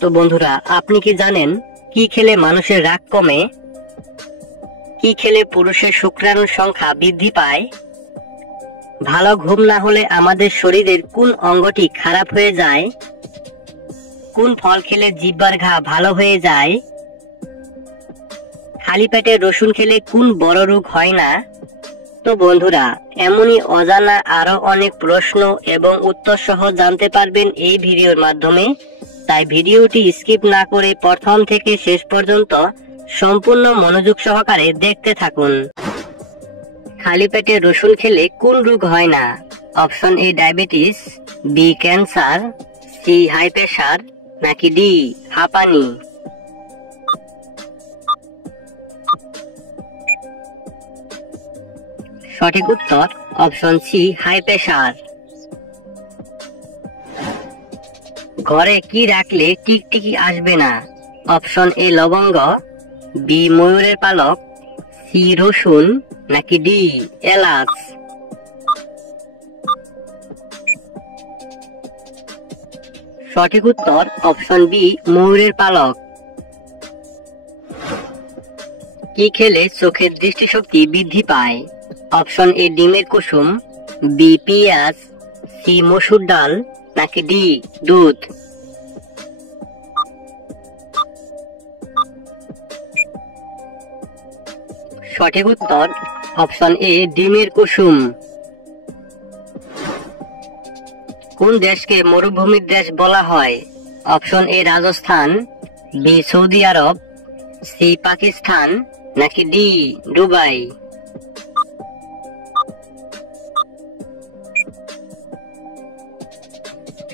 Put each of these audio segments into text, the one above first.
তো বন্ধুরা, আপনি কি জানেন কি খেলে মানুষের রাগ কমে? কি খেলে পুরুষের শুক্রাণুর সংখ্যা বৃদ্ধি পায়? ভালো ঘুম না হলে আমাদের শরীরের কোন অঙ্গটি খারাপ হয়ে যায়? কোন ফল খেলে জিহ্বার ঘা ভালো হয়ে যায়? খালি পেটে রসুন খেলে কোন বড় রোগ হয় না? তো বন্ধুরা, এমনই অজানা আরো অনেক প্রশ্ন এবং উত্তর সহ জানতে পারবেন এই ভিডিওর মাধ্যমে। তাই ভিডিওটি স্কিপ না করে প্রথম থেকে শেষ পর্যন্ত সম্পূর্ণ মনোযোগ সহকারে দেখতে থাকুন। খালি পেটে রসুন খেলে কোন রোগ হয় না? Option A diabetes, B cancer, C high pressure, নাকি ডি হাঁপানি। সঠিক উত্তর অপশন সি হাই প্রেসার। ঘরে কি রাখলে টিকটিকি আসবে না? অপশন এ লবঙ্গ, বি ময়ূরের পালক, সি রসুন, নাকি ডি এলাচ। সঠিক উত্তর অপশন বি ময়ূরের পালক। কি খেলে চোখের দৃষ্টিশক্তি বৃদ্ধি পায়? অপশন এ ডিমের কুসুম, বি পেঁয়াজ, সি মসুর ডাল, নাকি ডি দুধ। সঠিক উত্তর অপশন এ ডিমের কুসুম। কোন দেশকে মরুভূমির দেশ বলা হয়? Option A Rajasthan, B Saudi Arab, C Pakistan, নাকি ডি দুবাই।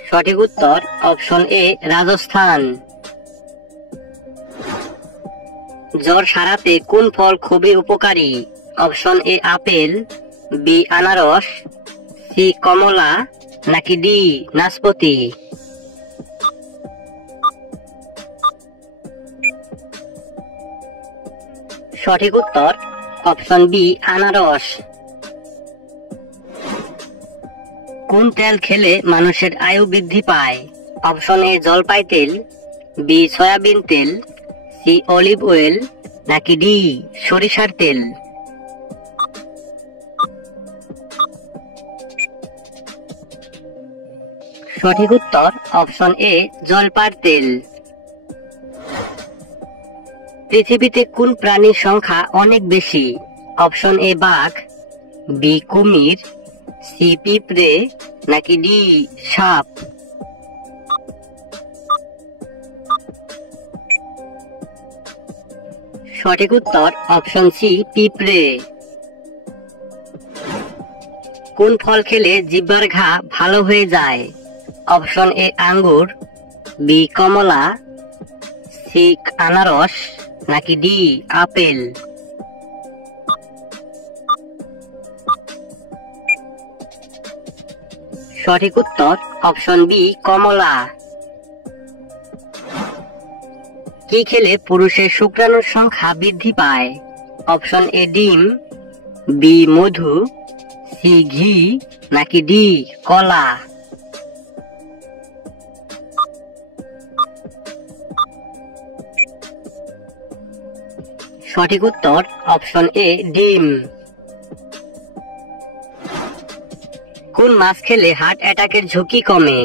সঠিক উত্তর অপশন এ রাজস্থান। জ্বর সারাতে কোন ফল খুবই উপকারী? অপশন এ আপেল, বি আনারস, সি কমলা, নাকি ডি নাশপাতি। সঠিক উত্তর অপশন বি আনারস। কোন তেল খেলে মানুষের আয়ু বৃদ্ধি পায়? অপশন এ জলপাই তেল, বি সয়াবিন তেল, সি অলিভ অয়েল, নাকি ডি সরিষার তেল। সঠিক উত্তর অপশন এ জলপাইয়ের তেল। পৃথিবীতে কোন প্রাণীর সংখ্যা অনেক বেশি? অপশন এ বাঘ, বি কুমির, সি পিঁপড়ে, নাকি ডি সাপ। সঠিক উত্তর অপশন সি পিঁপড়ে। কোন ফল খেলে জিহ্বার ঘা ভালো হয়ে যায়? অপশন এ আঙ্গুর, বি কমলা, সি আনারস, নাকি ডি আপেল। সঠিক উত্তর অপশন বি কমলা। কি খেলে পুরুষের শুক্রাণুর সংখ্যা বৃদ্ধি পায়? অপশন এ ডিম, বি মধু, সি ঘি, নাকি ডি কলা। সঠিক উত্তর অপশন এ ডিম। কোন মাছ খেলে হার্ট অ্যাটাকের ঝুঁকি কমে?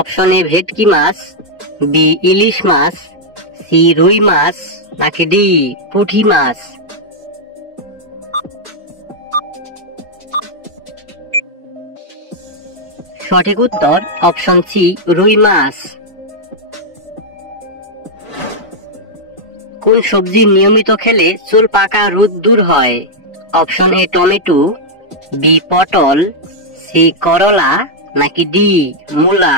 অপশন এ ভেটকি মাছ, বি ইলিশ মাছ, সি রুই মাছ, নাকি ডি পুঁটি মাছ। সঠিক উত্তর অপশন সি রুই মাছ। কোন সবজি নিয়মিত খেলে চুল পাকা রোগ দূর হয়? অপশন এ টমেটো, বি পটল, সি করলা, নাকি ডি মূলা।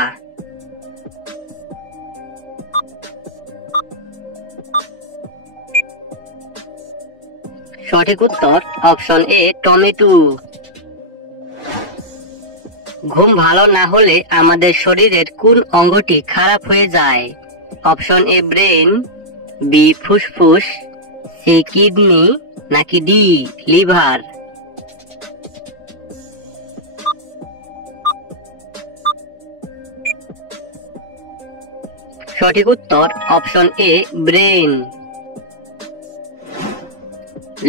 সঠিক উত্তর অপশন এ টমেটো। ঘুম ভালো না হলে আমাদের শরীরের কোন অঙ্গটি খারাপ হয়ে যায়? অপশন এ ব্রেন, বি ফুসফুস, সি কিডনি, নাকি ডি লিভার। সঠিক উত্তর অপশন এ ব্রেন।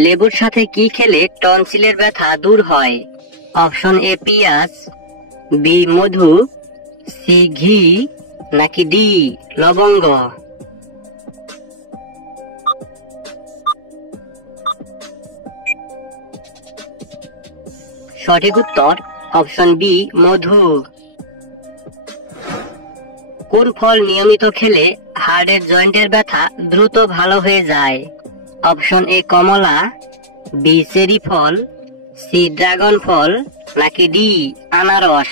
লেবুর সাথে কি খেলে টনসিলের ব্যথা দূর হয়? অপশন এ পেঁয়াজ, বি মধু, সি ঘি, নাকি ডি লবঙ্গ? সঠিক উত্তর অপশন বি মধু। কোন ফল নিয়মিত খেলে হাড়ের জয়েন্টের ব্যথা দ্রুত ভালো হয়ে যায়? অপশন এ কমলা, বি চেরি ফল, সি ড্রাগন ফল, নাকি ডি আনারস?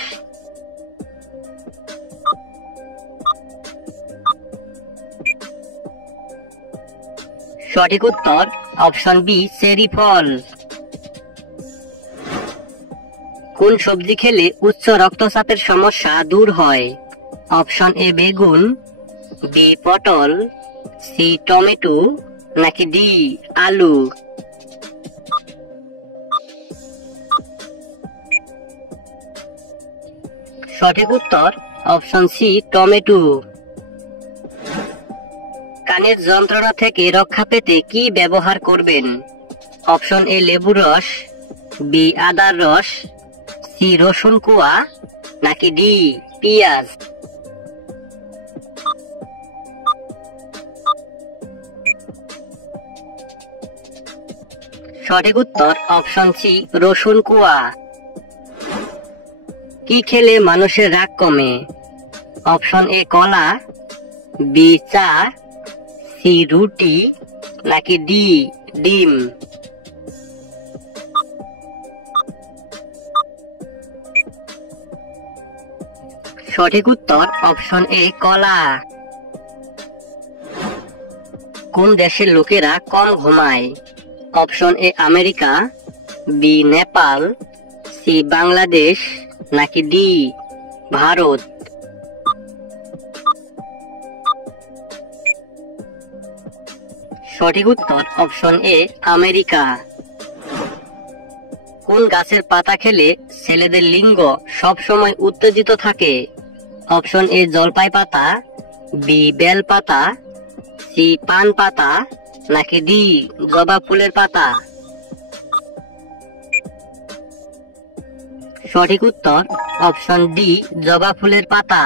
সঠিক উত্তর অপশন বি চেরি ফল। কোন সবজি খেলে উচ্চ রক্তচাপের সমস্যা দূর হয়? অপশন এ বেগুন, বি পটল, সি টমেটো, নাকি ডি আলু? সঠিক উত্তর অপশন সি টমেটো। কানের যন্ত্রণা থেকে রক্ষা পেতে কি ব্যবহার করবেন? অপশন এ লেবুর রস, বি আদার রস, সি রসুন কুয়া, নাকি ডি পেঁয়াজ? সঠিক উত্তর অপশন সি রসুন কুয়া। কি খেলে মানুষের রাগ কমে? অপশন এ কলা, বি চা, সি রুটি, নাকি ডি ডিম? সঠিক উত্তর অপশন এ কলা। কোন দেশের লোকেরা কম ঘুমায়? Option A America, B Nepal, C Bangladesh, নাকি ডি ভারত? সঠিক উত্তর অপশন এ আমেরিকা। কোন গাছের পাতা খেলে ছেলেদের লিঙ্গ সব সময় উত্তেজিত থাকে? অপশন এ জলপাই পাতা, বি বেল পাতা, সি পান পাতা, নাকি ডি জবা ফুলের পাতা? সঠিক উত্তর অপশন ডি জবা ফুলের পাতা।